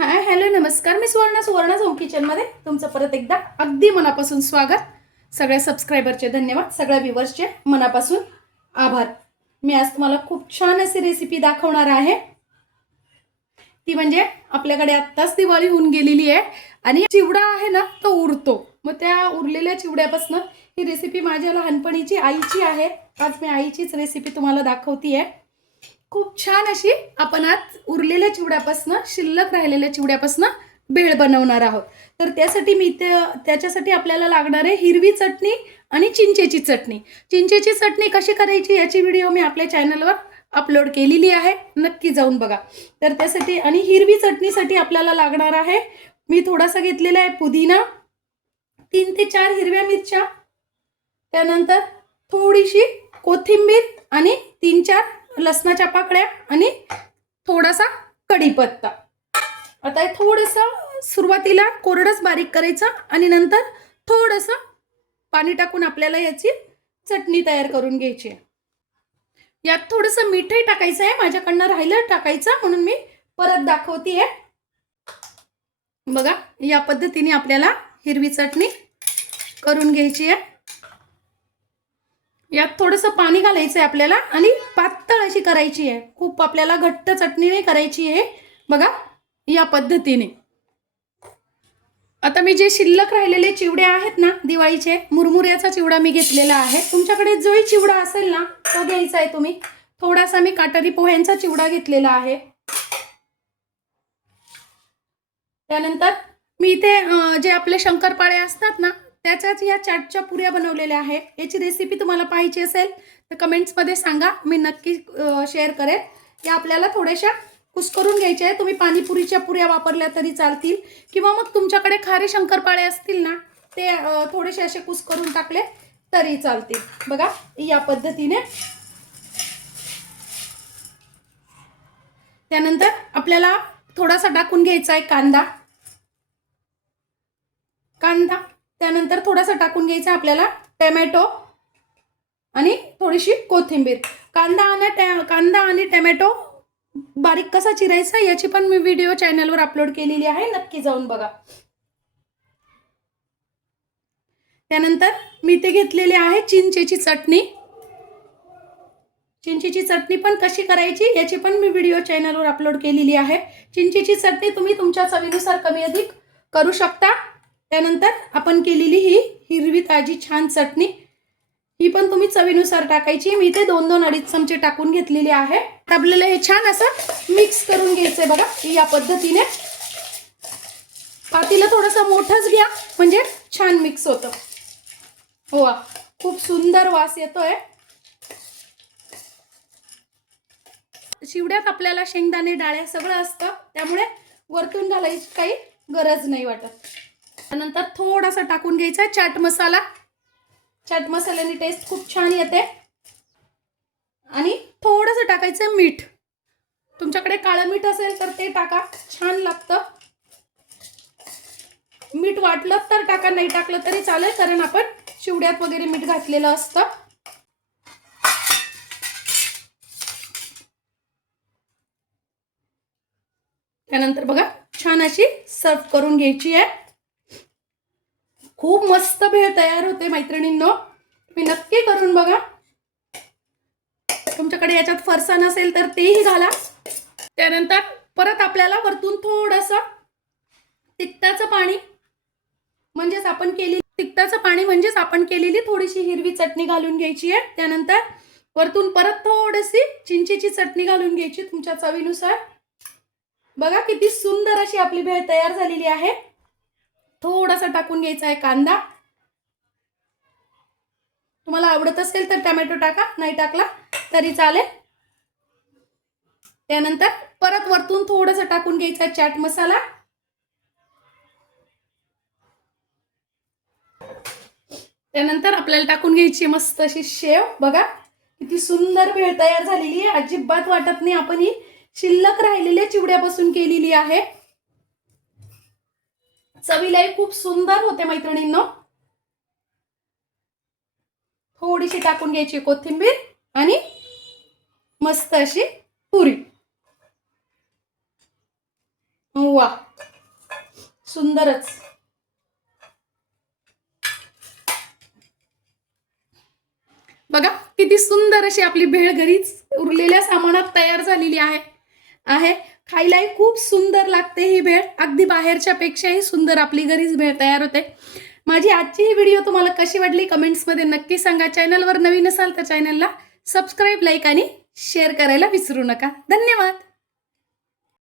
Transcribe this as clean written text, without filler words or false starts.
Hi hello नमस्कार. मी Suvarna home किचनमध्ये तुमचं परत एकदा अगदी मनापासून स्वागत. सगळ्या सबस्क्रायबरचे धन्यवाद, सगळ्या व्ह्यूअर्सचे मनापासून आभार. मी आज तुम्हाला खूप छान अशी रेसिपी दाखवणार आहे. ती म्हणजे आपल्याकडे आत्ताच दिवाळी होऊन गेलेली आहे आणि चिवडा आहे ना तो उरतो. मग त्या उरलेल्या चिवड्यापासून ही रेसिपी माझ्या लहानपणीची आईची आहे. आज मी आईचीच रेसिपी तुम्हाला दाखवते. खूप छान अशी आपण आज उरलेल्या चिवड्यापासून, शिल्लक राहिलेल्या चिवड्यापासून भेळ बनवणार आहोत. तर त्याच्यासाठी आपल्याला लागणार आहे हिरवी चटणी आणि चिंचेची चटणी. चिंचेची चटणी कशी करायची याची व्हिडिओ मी आपल्या चॅनलवर अपलोड केलेली आहे, नक्की जाऊन बघा. तर त्यासाठी आणि हिरवी चटणीसाठी आपल्याला लागणार आहे, मी थोडासा घेतलेला आहे पुदिना, 3 ते 4 हिरव्या मिरच्या, त्यानंतर थोडीशी कोथिंबीर आणि 3-4 लसणाच्या पाकळ्या आणि थोडासा कढीपत्ता. आता हे थोडंसं सुरुवातीला कोरडंच बारीक करायचं आणि नंतर थोडंसं पाणी टाकून आपल्याला याची चटणी तयार करून घ्यायची आहे. यात थोडंसं मीठही टाकायचं आहे, माझ्याकडनं राहिलं टाकायचं म्हणून मी परत दाखवते आहे. बघा, या पद्धतीने आपल्याला हिरवी चटणी करून घ्यायची आहे. यात थोडंसं पाणी घालायचं आहे आपल्याला आणि पातळ अशी करायची आहे. खूप आपल्याला घट्ट चटणी नाही करायची आहे. बघा, या पद्धतीने. आता मी जे शिल्लक राहिलेले चिवडे आहेत ना दिवाळीचे, मुरमुऱ्याचा चिवडा मी घेतलेला आहे. तुमच्याकडे जोही चिवडा असेल ना तो घ्यायचा आहे तुम्ही. थोडासा मी काटारी पोह्यांचा चिवडा घेतलेला आहे. त्यानंतर मी इथे जे आपले शंकरपाळे असतात ना त्याच्याच या चाटच्या पुऱ्या बनवलेल्या आहे. याची रेसिपी तुम्हाला पाहिजे असेल तर कमेंट्समध्ये सांगा, मी नक्की शेअर करेन. या आपल्याला थोड्याशा कुस्करून घ्यायच्या आहे. तुम्ही पाणीपुरीच्या पुऱ्या वापरल्या तरी चालतील किंवा मग तुमच्याकडे खारे शंकरपाळे असतील ना ते थोडेसे असे कुस्करून टाकले तरी चालतील. बघा, या पद्धतीने. त्यानंतर आपल्याला थोडासा टाकून घ्यायचा आहे कांदा. त्यानंतर थोडासा टाकून घ्यायचा आपल्याला टोमॅटो आणि थोडीशी कोथिंबीर. कांदा आणि टोमॅटो बारीक कसा चिरायचा याची पण मी व्हिडिओ चॅनलवर अपलोड केलेली आहे, नक्की जाऊन बघा. त्यानंतर मी ते घेतलेली आहे चिंचेची चटणी. चिंचेची चटणी पण कशी करायची याची पण मी व्हिडिओ चॅनलवर अपलोड केलेली आहे. चिंचेची चटणी तुम्ही तुमच्या चवीनुसार कमी अधिक करू शकता. त्यानंतर आपण केलेली ही हिरवी ताजी छान चटणी, ही पण तुम्ही चवीनुसार टाकायची. मी इथे 2-2-2.5 चमचे टाकून घेतलेले आहे. आपल्याला हे छान असं मिक्स करून घ्यायचंय. बघा, या पद्धतीने. पातीला थोडंसं मोठंच घ्या म्हणजे छान मिक्स होतं. हो, खूप सुंदर वास येतोय. चिवड्यात आपल्याला शेंगदाणे डाळ्या सगळं असतं, त्यामुळे वरतून घालायची काही गरज नाही वाटत. त्यानंतर थोडासा टाकून घ्यायचा चाट मसाला. चाट मसाल्याने टेस्ट खूप छान येते. आणि थोडंसं टाकायचं मीठ. तुमच्याकडे काळं मीठ असेल तर ते टाका, छान लागतं. मीठ वाटलं तर टाका, नाही टाकलं तरी चालेल, कारण आपण चिवड्यात वगैरे मीठ घातलेलं असतं. त्यानंतर बघा, छान अशी सर्व करून घ्यायची आहे. खूप मस्त भेळ तयार होते मैत्रिणींनो, तुम्ही नक्की करून बघा. तुमच्याकडे याच्यात फरसाण असेल तर तेही घाला. त्यानंतर परत आपल्याला वरतून थोडंसं तिखटाचं पाणी म्हणजेच आपण केलेली थोडीशी हिरवी चटणी घालून घ्यायची आहे. त्यानंतर वरतून परत थोडीशी चिंचेची चटणी घालून घ्यायची तुमच्या चवीनुसार. बघा, किती सुंदर अशी आपली भेळ तयार झालेली आहे. थोडासा टाकून घ्यायचा आहे कांदा. तुम्हाला आवडत असेल तर टोमॅटो टाका, नाही टाकला तरी चालेल. त्यानंतर परत वरतून थोडंसं टाकून घ्यायचा चाट मसाला. त्यानंतर आपल्याला टाकून घ्यायची मस्त अशी शेव. बघा, किती सुंदर भेळ तयार झालेली आहे. अजिबात वाटत नाही आपण ही शिल्लक राहिलेल्या चिवड्यापासून केलेली आहे. चवीलाही खूप सुंदर होते मैत्रिणींनो. थोडीशी टाकून घ्यायची कोथिंबीर आणि मस्त अशी पुरी. वाह, सुंदरच. बघा किती सुंदर अशी आपली भेळ घरीच उरलेल्या सामानात तयार झालेली आहे. खायलाही खूप सुंदर लागते ही भेळ. अगदी बाहेरच्या पेक्षाही सुंदर आपली घरीच भेळ तयार होते. माझी आजची ही व्हिडिओ तुम्हाला कशी वाटली कमेंट्समध्ये नक्की सांगा. चॅनलवर नवीन असाल तर चॅनलला सबस्क्राईब, लाईक आणि शेअर करायला विसरू नका. धन्यवाद.